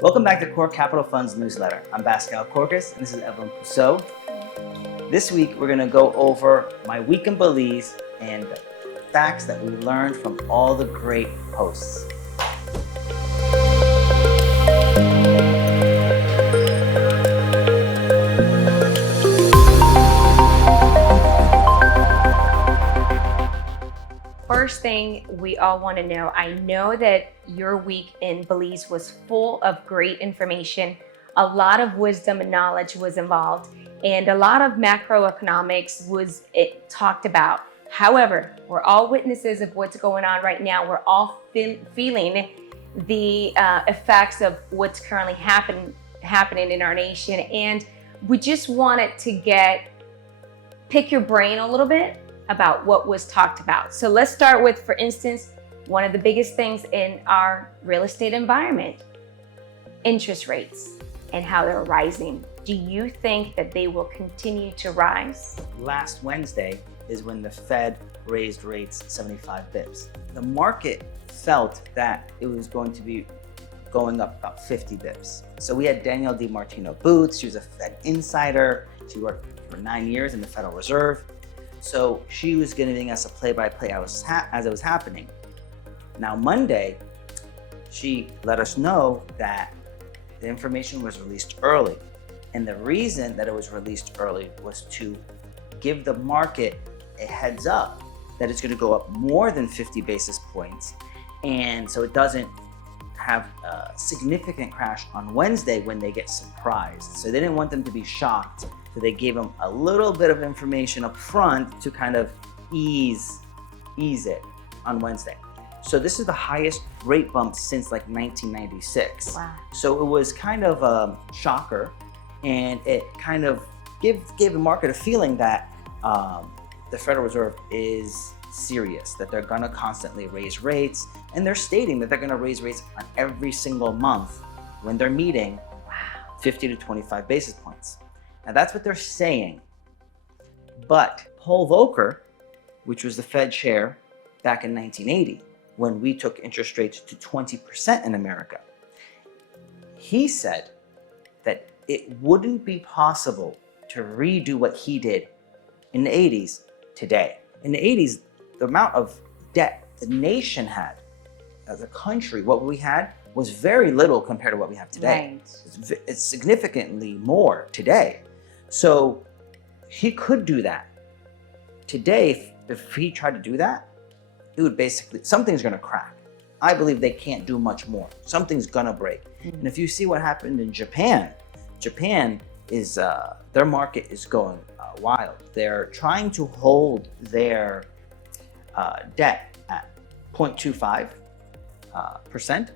Welcome back to Core Capital Fund's newsletter. I'm Baskal Korkis, and this is Evelyn Pousseau. This week, we're going to go over my week in Belize and the facts that we learned from all the great hosts. First thing we all want to know, I know that your week in Belize was full of great information. A lot of wisdom and knowledge was involved, and a lot of macroeconomics was talked about. However, we're all witnesses of what's going on right now. We're all feeling the effects of what's currently happening in our nation, and we just wanted to pick your brain a little bit about what was talked about. So let's start with, for instance, one of the biggest things in our real estate environment, interest rates and how they're rising. Do you think that they will continue to rise? Last Wednesday is when the Fed raised rates 75 bips. The market felt that it was going to be going up about 50 bips. So we had Danielle DiMartino Boots. She was a Fed insider. She worked for 9 years in the Federal Reserve. So she was giving us a play-by-play as it was happening. Now Monday, she let us know that the information was released early. And the reason that it was released early was to give the market a heads up that it's going to go up more than 50 basis points. And so it doesn't have a significant crash on Wednesday when they get surprised. So they didn't want them to be shocked. So they gave them a little bit of information up front to kind of ease it on Wednesday. So this is the highest rate bump since like 1996. Wow. So it was kind of a shocker, and it kind of gave the market a feeling that the Federal Reserve is serious, that they're gonna constantly raise rates, and they're stating that they're gonna raise rates on every single month when they're meeting 50 to 25 basis points. Now that's what they're saying. But Paul Volcker, which was the Fed chair back in 1980, when we took interest rates to 20% in America, he said that it wouldn't be possible to redo what he did in the 80s today. In the 80s, the amount of debt the nation had as a country, what we had was very little compared to what we have today. Right. It's significantly more today. So he could do that. Today, if he tried to do that, it would basically, something's gonna crack. I believe they can't do much more. Something's gonna break. And if you see what happened in Japan is, their market is going wild. They're trying to hold their debt at 0.25%,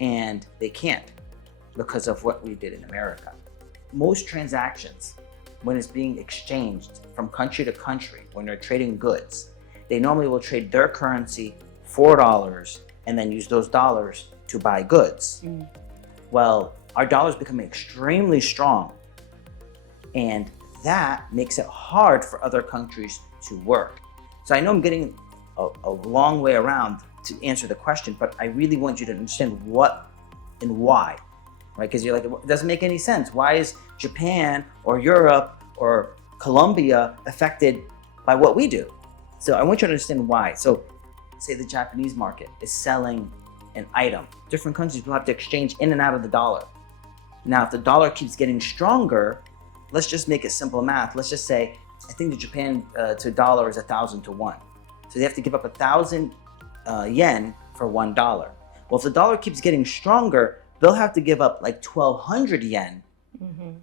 and they can't because of what we did in America. Most transactions, when it's being exchanged from country to country, when they're trading goods, they normally will trade their currency for dollars and then use those dollars to buy goods. Well, our dollar's becoming extremely strong, and that makes it hard for other countries to work. So I know I'm getting a long way around to answer the question, but I really want you to understand what and why, right? Because you're like, it doesn't make any sense. Why is Japan or Europe or Colombia affected by what we do? So I want you to understand why. So say the Japanese market is selling an item. Different countries will have to exchange in and out of the dollar. Now, if the dollar keeps getting stronger, let's just make it simple math. Let's just say, I think the Japan to dollar is 1,000 to 1. So they have to give up 1,000 yen for $1. Well, if the dollar keeps getting stronger, they'll have to give up like 1,200 yen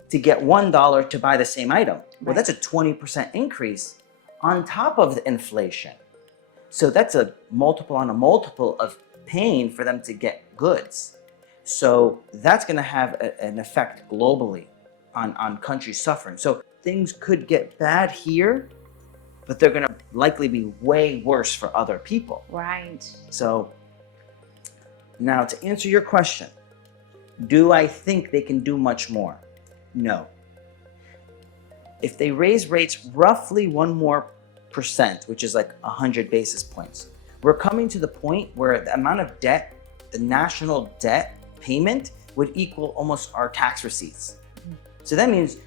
to get $1 to buy the same item. Well, that's a 20% increase on top of the inflation. So that's a multiple on a multiple of paying for them to get goods. So that's going to have an effect globally on countries suffering. So things could get bad here, but they're going to likely be way worse for other people. Right. So now to answer your question, do I think they can do much more? No. If they raise rates roughly 1 more percent, which is like 100 basis points, we're coming to the point where the amount of debt, the national debt payment would equal almost our tax receipts. So that means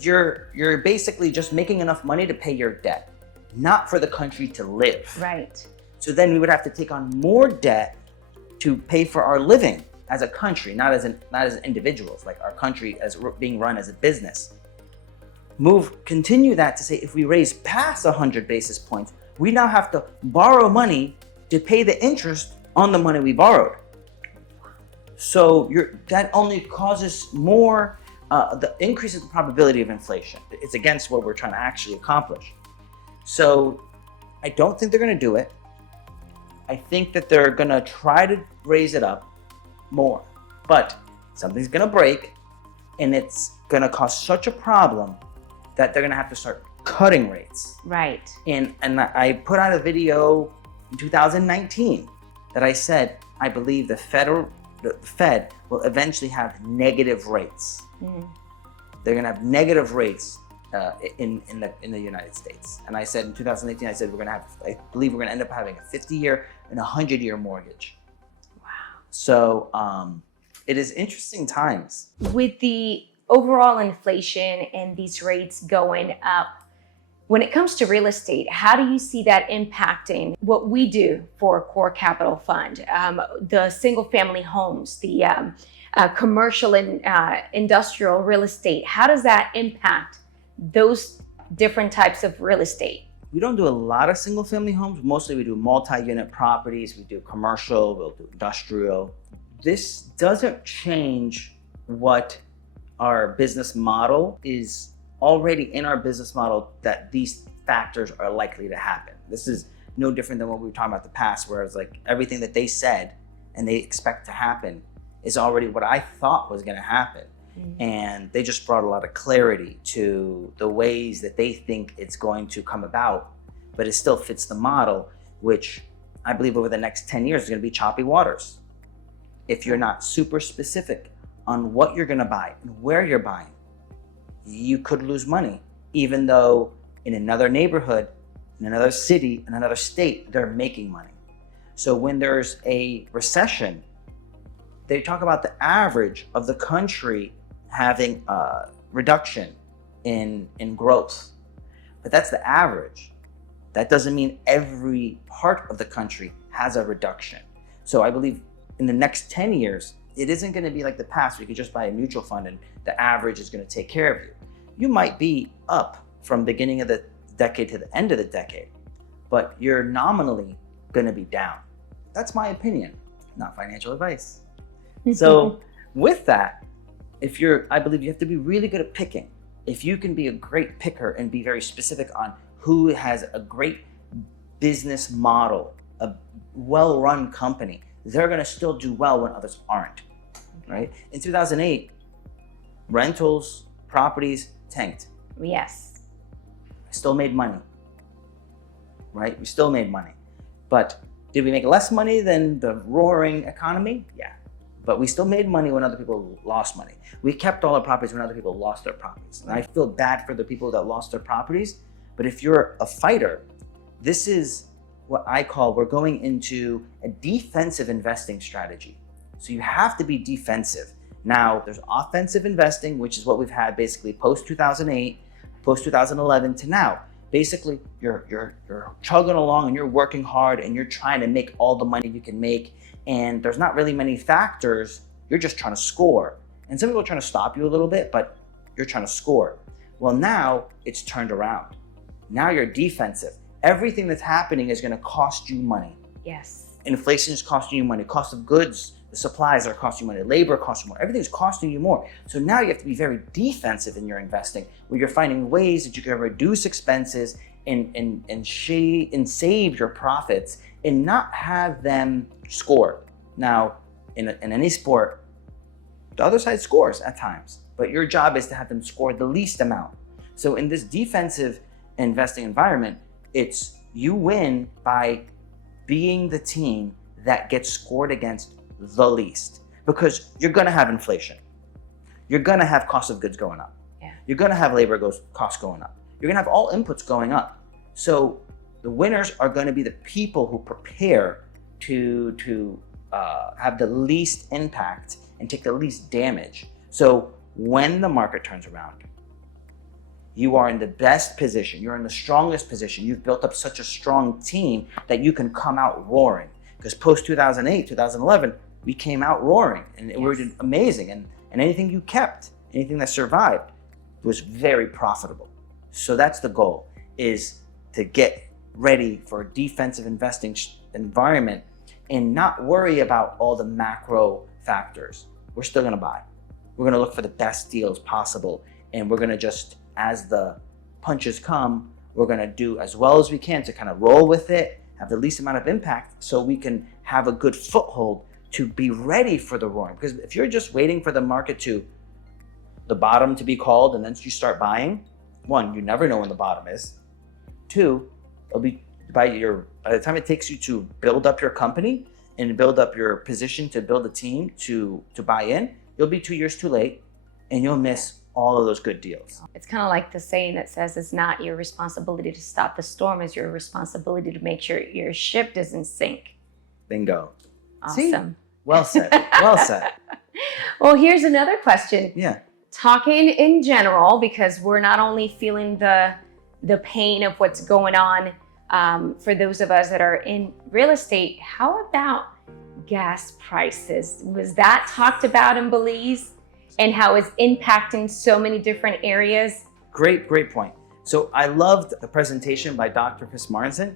you're basically just making enough money to pay your debt, not for the country to live. Right. So then we would have to take on more debt to pay for our living as a country, not as individuals, like our country as being run as a business. Continue that to say, if we raise past 100 basis points, we now have to borrow money to pay the interest on the money we borrowed. So that only causes more, increases the probability of inflation. It's against what we're trying to actually accomplish. So I don't think they're going to do it. I think that they're going to try to raise it up more, but something's going to break, and it's going to cause such a problem that they're going to have to start cutting rates. Right. And I put out a video in 2019 that I said I believe the Fed will eventually have negative rates. They're going to have negative rates in the United States. And I said in 2018, I believe we're going to end up having a 50-year and a 100-year mortgage. Wow. So it is interesting times. With the overall inflation and these rates going up, when it comes to real estate, how do you see that impacting what we do for Core Capital Fund? The single family homes, the commercial and industrial real estate, how does that impact those different types of real estate? We don't do a lot of single family homes. Mostly we do multi-unit properties. We do commercial, we'll do industrial. This doesn't change what our business model is already in our business model, that these factors are likely to happen. This is no different than what we were talking about the past, where it's like everything that they said and they expect to happen is already what I thought was going to happen. And they just brought a lot of clarity to the ways that they think it's going to come about, but it still fits the model, which I believe over the next 10 years is going to be choppy waters. If you're not super specific on what you're going to buy and where you're buying, you could lose money, even though in another neighborhood, in another city, in another state, they're making money. So when there's a recession, they talk about the average of the country having a reduction in growth. But that's the average. That doesn't mean every part of the country has a reduction. So I believe in the next 10 years, it isn't going to be like the past where you could just buy a mutual fund and the average is going to take care of you. You might be up from beginning of the decade to the end of the decade, but you're nominally going to be down. That's my opinion, not financial advice. So with that, I believe you have to be really good at picking. If you can be a great picker and be very specific on who has a great business model, a well-run company, they're going to still do well when others aren't, right? In 2008, rentals, properties tanked. Yes. Still made money, right? We still made money. But did we make less money than the roaring economy? Yeah. But we still made money when other people lost money. We kept all our properties when other people lost their properties. And I feel bad for the people that lost their properties. But if you're a fighter, this is what I call, we're going into a defensive investing strategy. So you have to be defensive. Now, there's offensive investing, which is what we've had basically post-2008, post-2011 to now. Basically, you're chugging along and you're working hard and you're trying to make all the money you can make. And there's not really many factors. You're just trying to score. And some people are trying to stop you a little bit, but you're trying to score. Well, now it's turned around. Now you're defensive. Everything that's happening is going to cost you money. Yes. Inflation is costing you money. Cost of goods, the supplies are costing you money. Labor costs you more. Everything's costing you more. So now you have to be very defensive in your investing, where you're finding ways that you can reduce expenses and save your profits and not have them score. Now, in any sport, the other side scores at times, but your job is to have them score the least amount. So in this defensive investing environment, it's you win by being the team that gets scored against the least, because you're going to have inflation. You're going to have cost of goods going up. Yeah. You're going to have labor costs going up. You're going to have all inputs going up. So the winners are going to be the people who prepare to have the least impact and take the least damage. So when the market turns around, you are in the best position. You're in the strongest position. You've built up such a strong team that you can come out roaring. Because post 2008, 2011, we came out roaring and we were amazing. And anything you kept, anything that survived was very profitable. So that's the goal, is to get ready for a defensive investing environment and not worry about all the macro factors. We're still gonna buy. We're gonna look for the best deals possible. And we're gonna just, as the punches come, we're gonna do as well as we can to kind of roll with it, have the least amount of impact so we can have a good foothold to be ready for the roaring. Because if you're just waiting for the market to, the bottom to be called and then you start buying, one, you never know when the bottom is. Two, it'll be by the time it takes you to build up your company and build up your position to build a team to buy in, you'll be 2 years too late and you'll miss all of those good deals. It's kind of like the saying that says it's not your responsibility to stop the storm, it's your responsibility to make sure your ship doesn't sink. Bingo. Awesome. See? Well said. Well said. Well, here's another question. Yeah. Talking in general, because we're not only feeling the pain of what's going on for those of us that are in real estate, how about gas prices? Was that talked about in Belize and how it's impacting so many different areas? Great point. So I loved the presentation by Dr. Chris Martinson.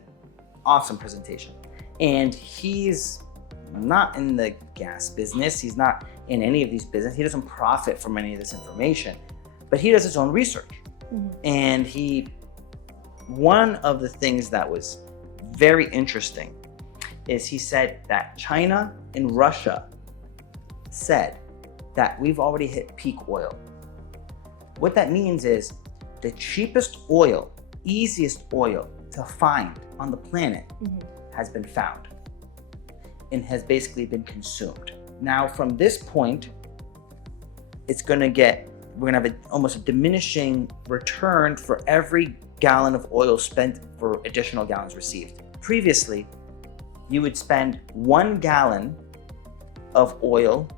Awesome presentation. And he's not in the gas business. He's not in any of these businesses. He doesn't profit from any of this information, but he does his own research. Mm-hmm. And one of the things that was very interesting is he said that China and Russia said that we've already hit peak oil. What that means is the cheapest oil, easiest oil to find on the planet has been found and has basically been consumed. Now from this point, we're gonna have almost a diminishing return for every gallon of oil spent for additional gallons received. Previously, you would spend 1 gallon of oil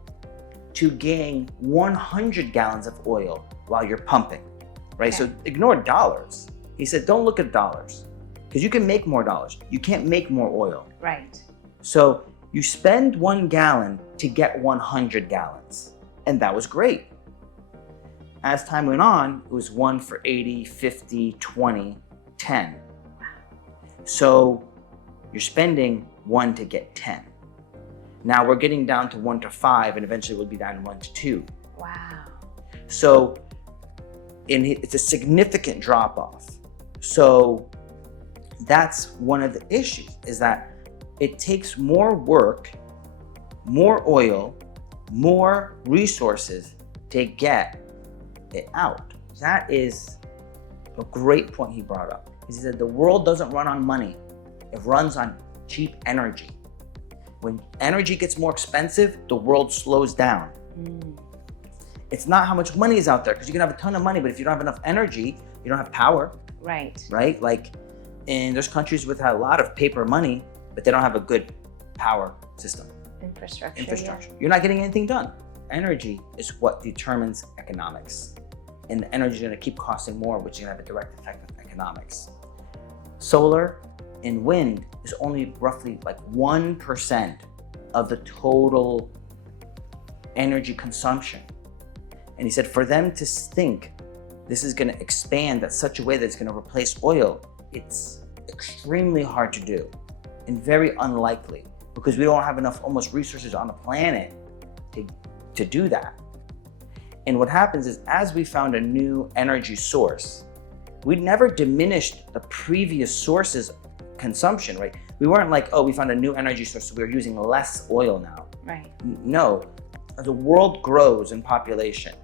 to gain 100 gallons of oil while you're pumping, right? Okay. So ignore dollars. He said, don't look at dollars because you can make more dollars. You can't make more oil. Right. So you spend 1 gallon to get 100 gallons. And that was great. As time went on, it was 1 for 80, 50, 20, 10. So you're spending 1 to get 10. Now we're getting down to 1 to 5, and eventually we'll be down to 1 to 2. Wow. So it's a significant drop off. So that's one of the issues, is that it takes more work, more oil, more resources to get it out. That is a great point he brought up. He said the world doesn't run on money. It runs on cheap energy. When energy gets more expensive, the world slows down. It's not how much money is out there, because you can have a ton of money, but if you don't have enough energy, you don't have power. Right. Right? Like, and there's countries with a lot of paper money, but they don't have a good power system. Infrastructure. Yeah. You're not getting anything done. Energy is what determines economics. And the energy is going to keep costing more, which is going to have a direct effect on economics. Solar and wind is only roughly like 1% of the total energy consumption. And he said for them to think this is going to expand at such a way that it's going to replace oil, it's extremely hard to do and very unlikely, because we don't have enough almost resources on the planet to do that. And what happens is, as we found a new energy source, we never diminished the previous source's consumption, right? We weren't like, oh, we found a new energy source, so we're using less oil now. Right. No, as the world grows in population,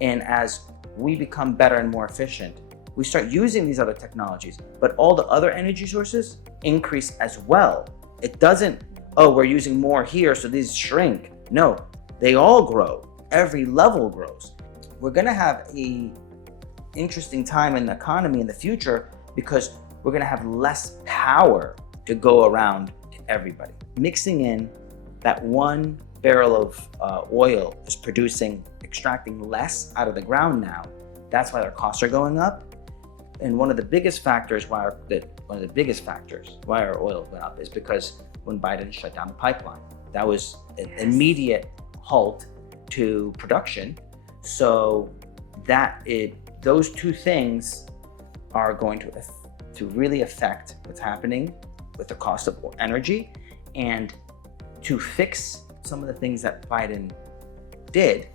and as we become better and more efficient, we start using these other technologies, but all the other energy sources increase as well. It doesn't, oh, we're using more here, so these shrink. No, they all grow. Every level grows. We're gonna have a interesting time in the economy in the future, because we're gonna have less power to go around to everybody. Mixing in that 1 barrel of oil is extracting less out of the ground now. That's why their costs are going up. And one of the biggest factors why our oil went up is because when Biden shut down the pipeline, that was an immediate halt to production. So those two things are going to really affect what's happening with the cost of energy. And to fix some of the things that Biden did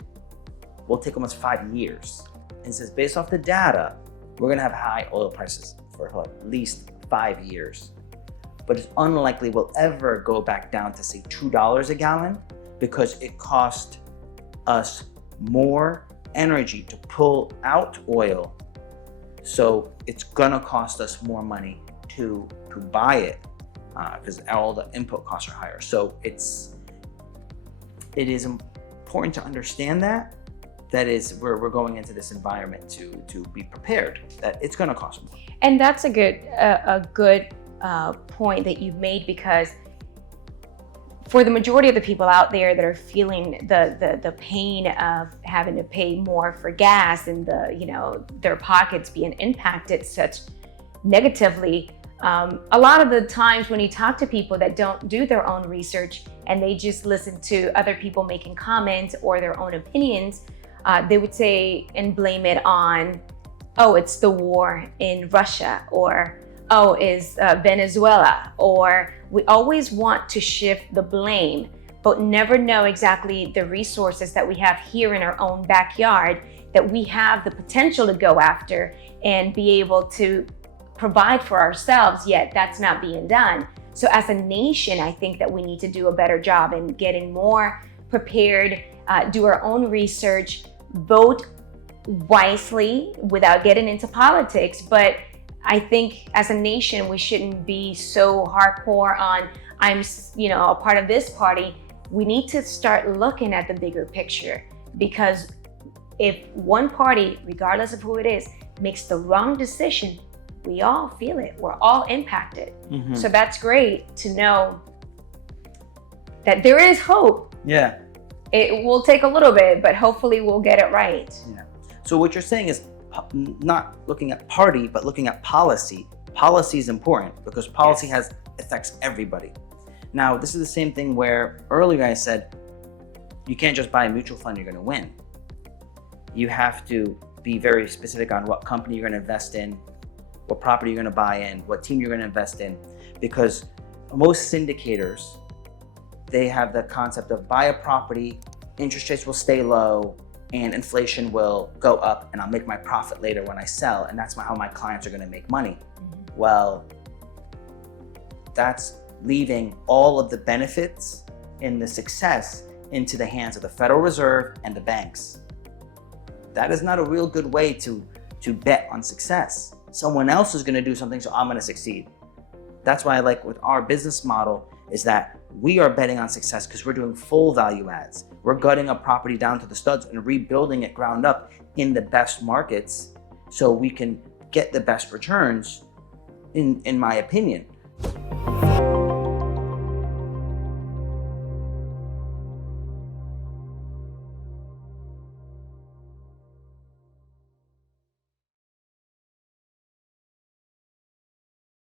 will take almost 5 years. And says based off the data, we're gonna have high oil prices for at least 5 years. But it's unlikely we'll ever go back down to say $2 a gallon because it cost us more energy to pull out oil. So it's gonna cost us more money to buy it because all the input costs are higher. So it is important to understand that is where we're going into this environment to be prepared that it's going to cost more. And that's a good point that you've made, because for the majority of the people out there that are feeling the pain of having to pay more for gas and their pockets being impacted such negatively, a lot of the times when you talk to people that don't do their own research and they just listen to other people making comments or their own opinions, they would say and blame it on, oh, it's the war in Russia, or oh, it's Venezuela, or we always want to shift the blame, but never know exactly the resources that we have here in our own backyard that we have the potential to go after and be able to provide for ourselves, yet that's not being done. So as a nation, I think that we need to do a better job in getting more prepared, do our own research, vote wisely without getting into politics. But I think as a nation, we shouldn't be so hardcore on, I'm a part of this party. We need to start looking at the bigger picture, because if one party, regardless of who it is, makes the wrong decision, we all feel it. We're all impacted. Mm-hmm. So that's great to know that there is hope. Yeah. It will take a little bit, but hopefully we'll get it right. Yeah. So what you're saying is not looking at party, but looking at policy. Policy is important because policy affects everybody. Now, this is the same thing where earlier I said, you can't just buy a mutual fund, you're going to win. You have to be very specific on what company you're going to invest in, what property you're going to buy in, what team you're going to invest in, because most syndicators, they have the concept of buy a property, interest rates will stay low, and inflation will go up, and I'll make my profit later when I sell, and that's how my clients are going to make money. Mm-hmm. Well, that's leaving all of the benefits and the success into the hands of the Federal Reserve and the banks. That is not a real good way to bet on success. Someone else is going to do something, so I'm going to succeed. That's why I like with our business model is that we are betting on success because we're doing full value adds. We're gutting a property down to the studs and rebuilding it ground up in the best markets so we can get the best returns, in my opinion.